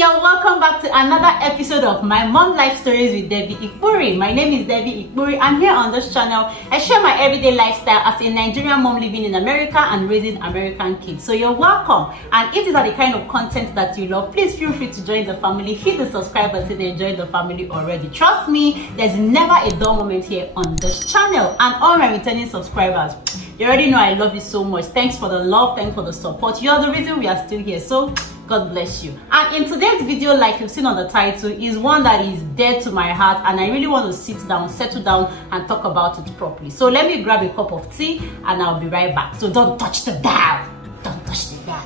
You're welcome back to another episode of my mom life stories with Debbie Ikpuri. My name is Debbie Ikpuri, and here on this channel I share my everyday lifestyle as a Nigerian mom living in America and raising American kids. So you're welcome, and if these are the kind of content that you love, please feel free to join the family. Hit the subscribe button and join the family already. Trust me, there's never a dull moment here on this channel. And all my returning subscribers, you already know I love you so much. Thanks for the love, thanks for the support. You're the reason we are still here, so God bless you. And in today's video, like you've seen on the title, is one that is dear to my heart, and I really want to sit down, settle down, and talk about it properly. So let me grab a cup of tea and I'll be right back. So don't touch the dial. Don't touch the dial.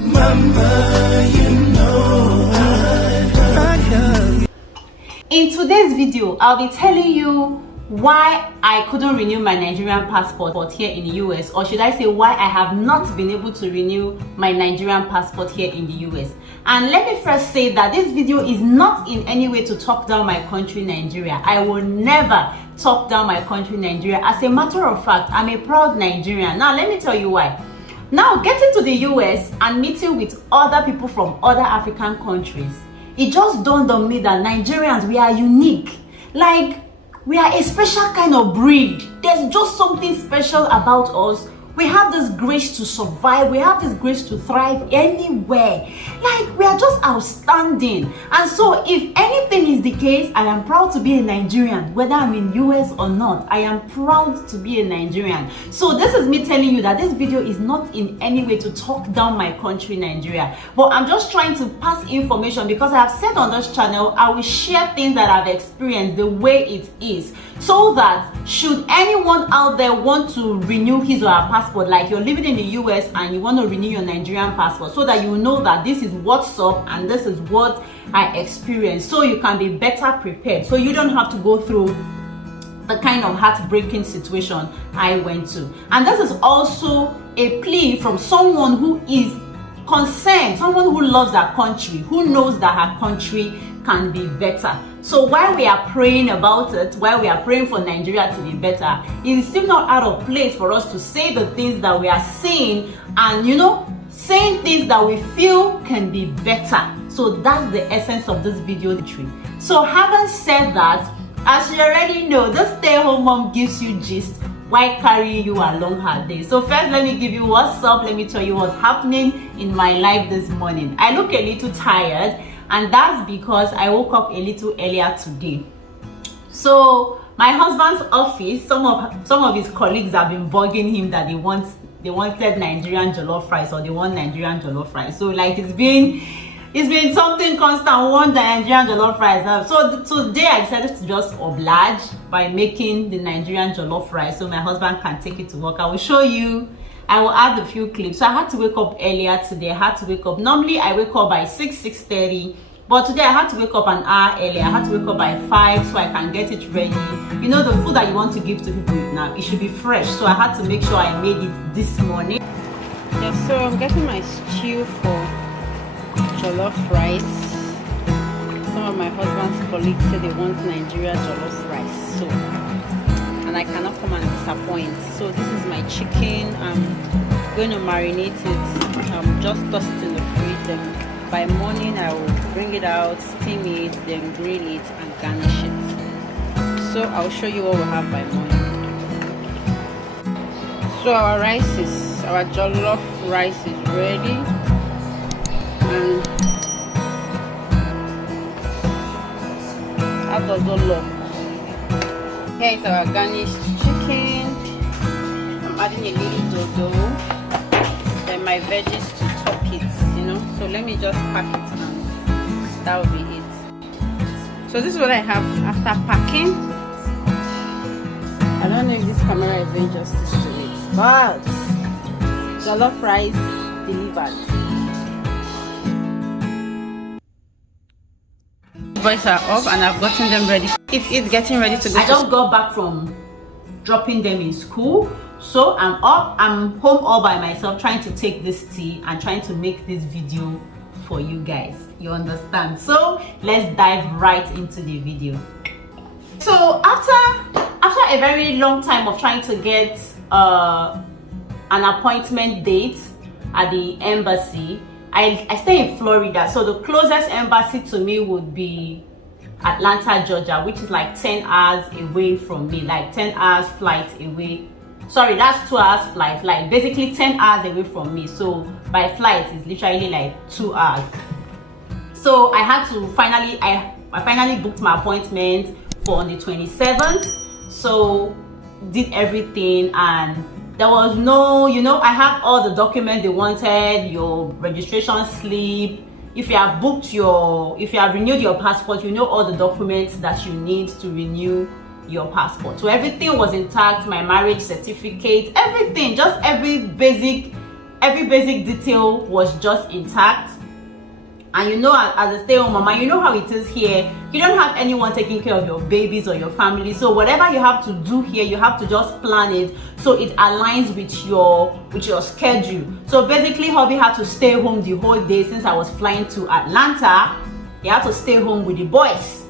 Mama, you know in today's video, I'll be telling you why I couldn't renew my Nigerian passport here in the US, or should I say why I have not been able to renew my Nigerian passport here in the US. And let me first say that this video is not in any way to talk down my country, Nigeria. I will never talk down my country, Nigeria. As a matter of fact, I'm a proud Nigerian. Now let me tell you why. Now, getting to the US and meeting with other people from other African countries, it just dawned on me that Nigerians, we are unique. Like, we are a special kind of breed. There's just something special about us. We have this grace to survive. We have this grace to thrive anywhere. Like, we are just outstanding. And so if anything is the case, I am proud to be a Nigerian. Whether I'm in US or not, I am proud to be a Nigerian. So this is me telling you that this video is not in any way to talk down my country, Nigeria. But I'm just trying to pass information, because I have said on this channel, I will share things that I've experienced the way it is, so that should anyone out there want to renew his or her passport, like you're living in the US and you want to renew your Nigerian passport, so that you know that this is what's up and this is what I experienced, so you can be better prepared, so you don't have to go through the kind of heartbreaking situation I went to. And this is also a plea from someone who is concerned, someone who loves her country, who knows that her country can be better. So while we are praying about it, while we are praying for Nigeria to be better, it is still not out of place for us to say the things that we are saying, and saying things that we feel can be better. So that's the essence of this video. So having said that, as you already know, this stay-home mom gives you gist while carrying you along her day. So first, let me give you what's up. Let me tell you what's happening in my life this morning. I look a little tired, and that's because I woke up a little earlier today. So my husband's office, some of his colleagues have been bugging him that they wanted Nigerian jollof rice, or they want Nigerian jollof rice. So like it's been something constant. We want the Nigerian jollof rice now. So today I decided to just oblige by making the Nigerian jollof rice, so my husband can take it to work. I will show you. I will add a few clips. So I had to wake up earlier today. I had to wake up. Normally I wake up by 6:30, but today I had to wake up an hour earlier. I had to wake up by 5 so I can get it ready. You know, the food that you want to give to people now, it should be fresh. So I had to make sure I made it this morning. Yeah, so I'm getting my stew for jollof rice. Some of my husband's colleagues say they want Nigeria jollof rice, so, and I cannot come and disappoint. So this is my chicken. I'm going to marinate it, just toss it in the fridge. Then by morning I will bring it out, steam it, then grill it and garnish it. So I'll show you what we have by morning. So our jollof rice is ready, and that doesn't look. Here is our garnished chicken. I'm adding a little dodo, then my veggies to top it, so let me just pack it, and that will be it. So this is what I have after packing. I don't know if this camera is doing justice to it, but jollof rice delivered. Boys are up and I've gotten them ready. It's getting ready to go. I just got back from dropping them in school, so I'm home all by myself, trying to take this tea and trying to make this video for you guys. You understand? So let's dive right into the video. So after a very long time of trying to get an appointment date at the embassy, I stay in Florida, so the closest embassy to me would be Atlanta, Georgia, which is like 10 hours away from me, like 10 hours flight away. Sorry, that's 2 hours flight, like basically 10 hours away from me. So by flight it's literally like 2 hours. So I had to finally, I finally booked my appointment for on the 27th. So did everything, and there was no, I had all the documents they wanted, your registration slip. If you have renewed your passport, all the documents that you need to renew your passport. So everything was intact, my marriage certificate, everything, just every basic detail was just intact. And as a stay-home mama, you know how it is here. You don't have anyone taking care of your babies or your family. So whatever you have to do here, you have to just plan it so it aligns with your schedule. So basically, hubby had to stay home the whole day since I was flying to Atlanta. He had to stay home with the boys.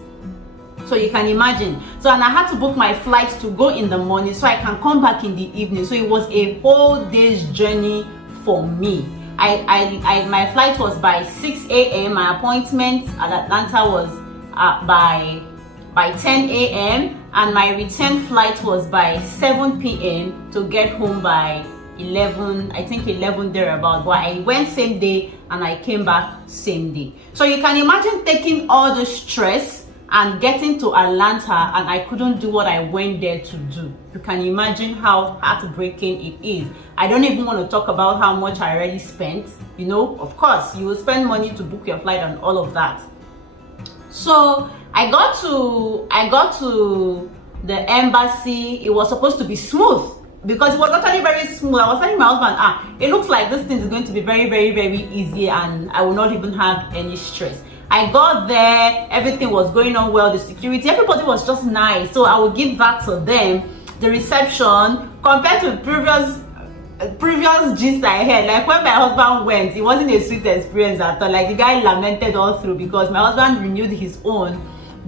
So you can imagine. So, and I had to book my flight to go in the morning so I can come back in the evening. So it was a whole day's journey for me. My flight was by 6 a.m. My appointment at Atlanta was by 10 a.m. and my return flight was by 7 p.m. to get home by 11, I think 11 thereabout. But I went same day and I came back same day. So you can imagine taking all the stress and getting to Atlanta and I couldn't do what I went there to do. You can imagine how heartbreaking it is. I don't even want to talk about how much I already spent. Of course, you will spend money to book your flight and all of that. So I got to the embassy. It was supposed to be smooth because it was actually very smooth. I was telling my husband, it looks like this thing is going to be very, very, very easy and I will not even have any stress. I got there, everything was going on well, the security, everybody was just nice. So I will give that to them. The reception, compared to previous gist I had, like when my husband went, it wasn't a sweet experience at all. Like the guy lamented all through because my husband renewed his own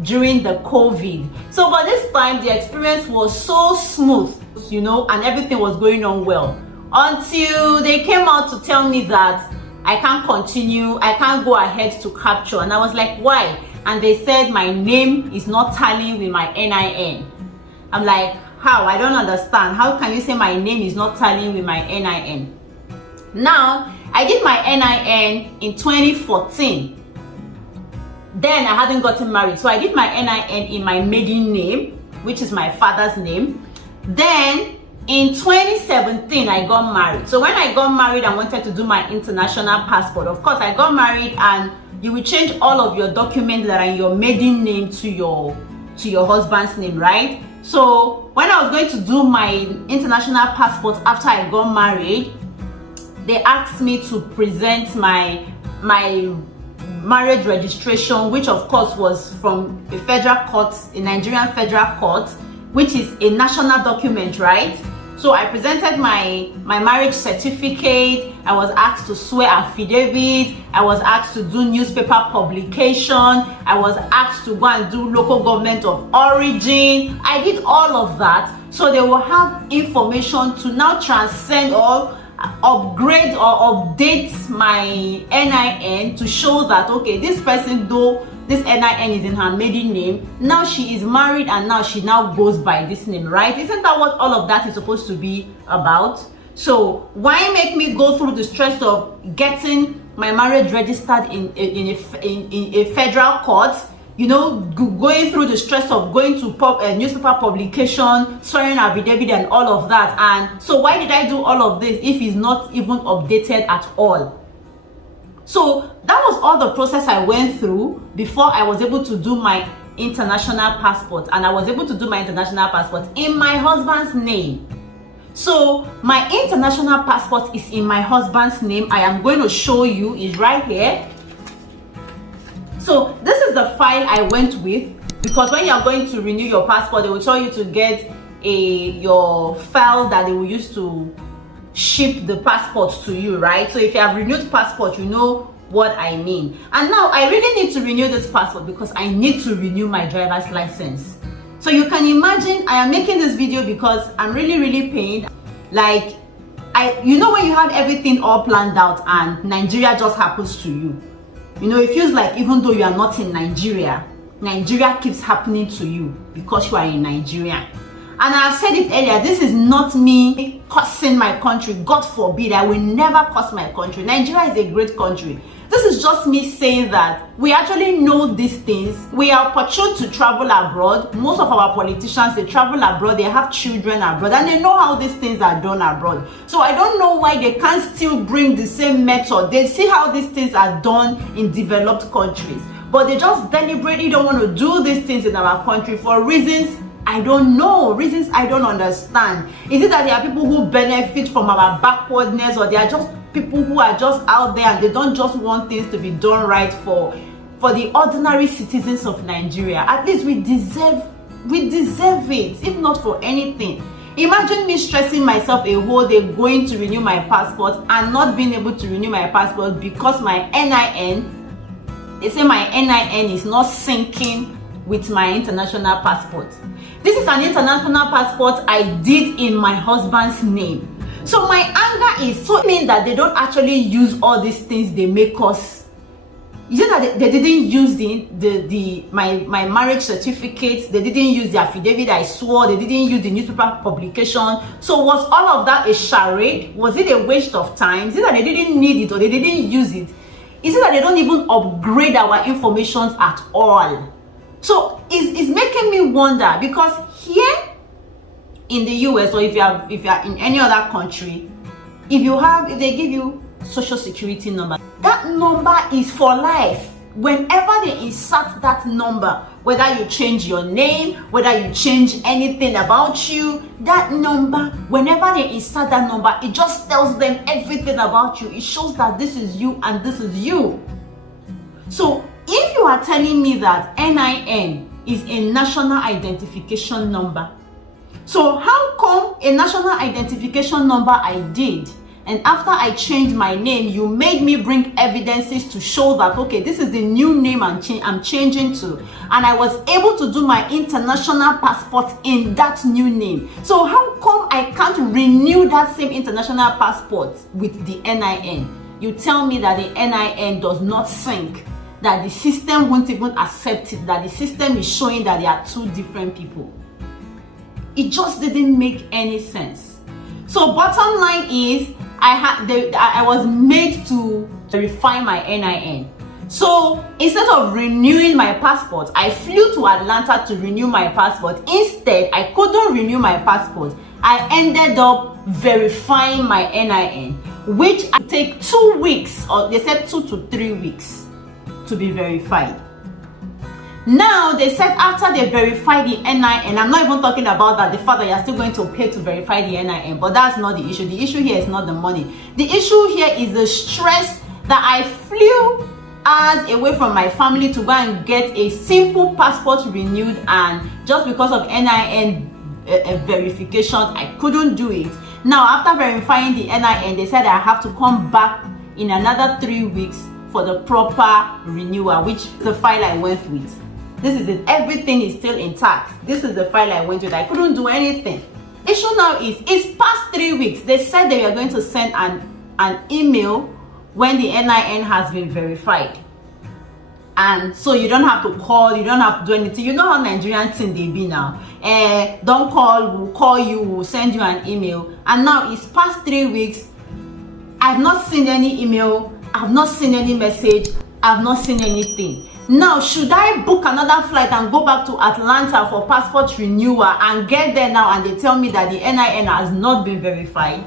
during the COVID. So but this time the experience was so smooth, and everything was going on well. Until they came out to tell me that I can't continue, I can't go ahead to capture. And I was like, why? And they said my name is not tallying with my NIN. I'm like, how? I don't understand. How can you say my name is not tallying with my NIN? Now, I did my NIN in 2014. Then I hadn't gotten married. So I did my NIN in my maiden name, which is my father's name. Then in 2017, I got married. So when I got married, I wanted to do my international passport. Of course, I got married and you will change all of your documents that are in your maiden name to your husband's name, right? So when I was going to do my international passport after I got married, they asked me to present my marriage registration, which of course was from a federal court, a Nigerian federal court, which is a national document, right? So I presented my marriage certificate. I was asked to swear affidavit. I was asked to do newspaper publication. I was asked to go and do local government of origin. I did all of that. So they will have information to now transcend or upgrade or update my NIN to show that, okay, this person, though this NIN is in her maiden name, now she is married and now she now goes by this name, right? Isn't that what all of that is supposed to be about? So why make me go through the stress of getting my marriage registered in a federal court, going through the stress of going to newspaper publication, swearing affidavit and all of that? And so why did I do all of this if it's not even updated at all? So that was all the process I went through before I was able to do my international passport. And I was able to do my international passport in my husband's name. So my international passport is in my husband's name. I am going to show you, is right here. So this is the file I went with, because when you're going to renew your passport, they will tell you to get your file that they will use to ship the passport to you, right? So if you have renewed passport, you know what I mean. And now I really need to renew this passport because I need to renew my driver's license. So you can imagine I am making this video because I'm really pained. Like, you know, when you have everything all planned out and Nigeria just happens to you, you know, it feels like even though you are not in Nigeria, Nigeria keeps happening to you because you are in Nigeria. And I've said it earlier, this is not me cursing my country. God forbid, I will never curse my country. Nigeria is a great country. This is just me saying that we actually know these things. We are opportune to travel abroad. Most of our politicians, they travel abroad, they have children abroad, and they know how these things are done abroad. So I don't know why they can't still bring the same method. They see how these things are done in developed countries, but they just deliberately don't want to do these things in our country for reasons I don't know, reasons I don't understand. Is it that there are people who benefit from our backwardness, or they are just people who are just out there and they don't just want things to be done right for the ordinary citizens of Nigeria? At least we deserve it, if not for anything. Imagine me stressing myself a whole day going to renew my passport and not being able to renew my passport because my NIN, they say my NIN is not syncing with my international passport. This is an international passport I did in my husband's name. So my anger is so mean that they don't actually use all these things they make us. You see that they didn't use my marriage certificate, they didn't use the affidavit I swore, they didn't use the newspaper publication. So was all of that a charade? Was it a waste of time? Is it that they didn't need it or they didn't use it? Is it that they don't even upgrade our information at all? So it's making me wonder, because here in the US, or if you are in any other country, if they give you social security number, that number is for life. Whenever they insert that number, whether you change your name, whether you change anything about you, that number, whenever they insert that number, it just tells them everything about you. It shows that this is you and this is you. So if you are telling me that NIN is a national identification number, so how come a national identification number I did, and after I changed my name, you made me bring evidences to show that, okay, this is the new name I'm changing to, and I was able to do my international passport in that new name. So how come I can't renew that same international passport with the NIN? You tell me that the NIN does not sync, that the system won't even accept it, that the system is showing that they are two different people. It just didn't make any sense. So bottom line is, I was made to verify my NIN. So instead of renewing my passport, I flew to Atlanta to renew my passport. Instead, I couldn't renew my passport. I ended up verifying my NIN, which take 2 weeks, or they said 2 to 3 weeks to be verified. Now they said after they verify the NIN, I'm not even talking about that, the fact that you're still going to pay to verify the NIN, but that's not the issue. The issue here is not the money. The issue here is the stress that I flew hours away from my family to go and get a simple passport renewed, and just because of NIN verification, I couldn't do it. Now after verifying the NIN, they said I have to come back in another 3 weeks for the proper renewal, which is the file I went with. This is it. Everything is still intact. This is the file I went with. I couldn't do anything. Issue now is, it's past 3 weeks. They said they were going to send an email when the NIN has been verified. And so you don't have to call, you don't have to do anything. You know how Nigerian thing they be now. Don't call, we'll call you, we'll send you an email. And now it's past 3 weeks. I've not seen any email. I've not seen any message. I've not seen anything. Now, should I book another flight and go back to Atlanta for passport renewal and get there now and they tell me that the NIN has not been verified?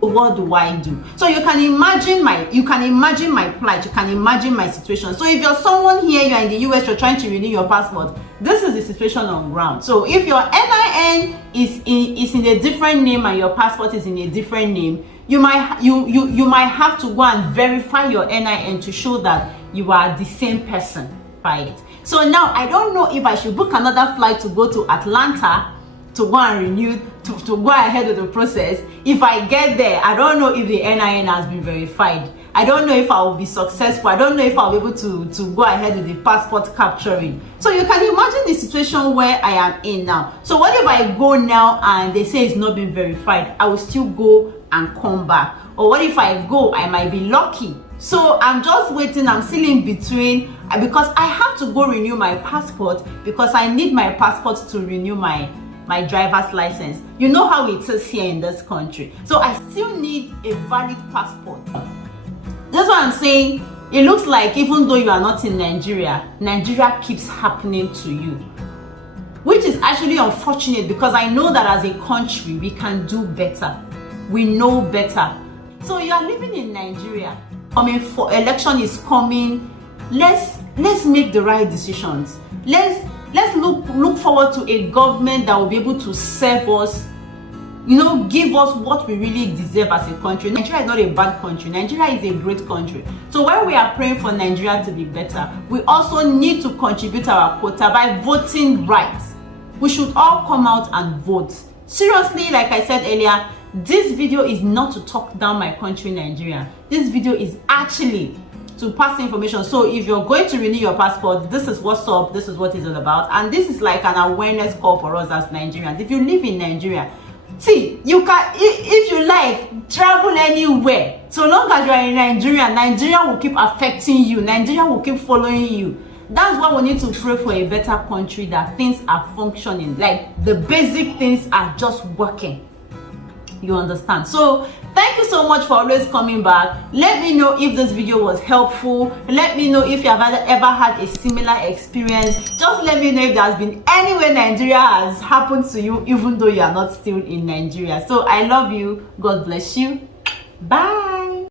What do I do? So you can imagine my plight, you can imagine my situation. So if you're someone here, you're in the US, you're trying to renew your passport, this is the situation on ground. So if your NIN is in a different name and your passport is in a different name, you might have to go and verify your NIN to show that you are the same person by it. So now I don't know if I should book another flight to go to Atlanta to go and renew, to go ahead with the process. If I get there, I don't know if the NIN has been verified. I don't know if I will be successful. I don't know if I'll be able to go ahead with the passport capturing. So you can imagine the situation where I am in now. So what if I go now and they say it's not been verified? I will still go and come back? Or what if I go, I might be lucky? So I'm just waiting. I'm still in between because I have to go renew my passport because I need my passport to renew my driver's license. You know how it is here in this country. So I still need a valid passport. That's what I'm saying. It looks like even though you are not in Nigeria, Nigeria keeps happening to you, which is actually unfortunate because I know that as a country we can do better. We know better. So you are living in Nigeria. I mean, for election is coming. Let's make the right decisions. Let's look forward to a government that will be able to serve us, you know, give us what we really deserve as a country. Nigeria is not a bad country. Nigeria is a great country. So while we are praying for Nigeria to be better, we also need to contribute our quota by voting right. We should all come out and vote. Seriously, like I said earlier, this video is not to talk down my country, Nigeria. This video is actually to pass information. So if you're going to renew your passport, this is what's up, this is what it's all about, and this is like an awareness call for us as Nigerians. If you live in Nigeria, see, you can, if you like, travel anywhere. So long as you are in Nigeria, Nigeria will keep affecting you. Nigeria will keep following you. That's why we need to pray for a better country, that things are functioning, like the basic things are just working. You understand? So thank you so much for always coming back. Let me know if this video was helpful. Let me know if you have ever had a similar experience. Just let me know if there's been anywhere Nigeria has happened to you, even though you are not still in Nigeria. So I love you. God bless you. Bye.